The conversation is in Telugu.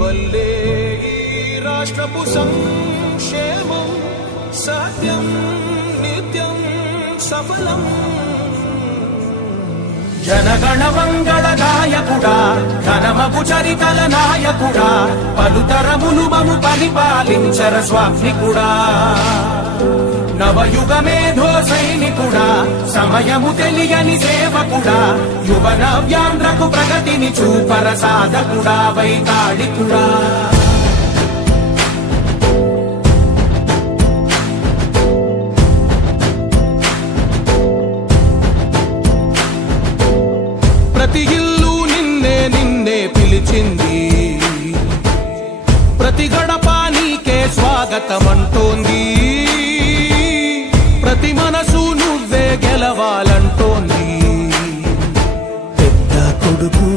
వల్లే ఈ రాష్ట్రపు సంక్షేమం సత్యం నిత్యం సఫలం. జనగణ మంగళ నాయకుడా, ఘనమగు చరితల నాయకుడా, పలుతరములు మము పరిపాలించర స్వామికుడా. నవయుగ మేధో సైనికుడా, సమయము తెలియని సేవకుడా, యువ నవ్యాంధ్రకు ప్రగతిని చూపర సాధకుడా, వైతాళికుడా. ప్రతి ఇల్లు నిన్నే నిన్నే పిలిచింది, ప్రతి గడప నీకే స్వాగతమంటోంది, ప్రతి మనసు నువ్వే గెలవాలంటోంది. పెద్ద కొడుకు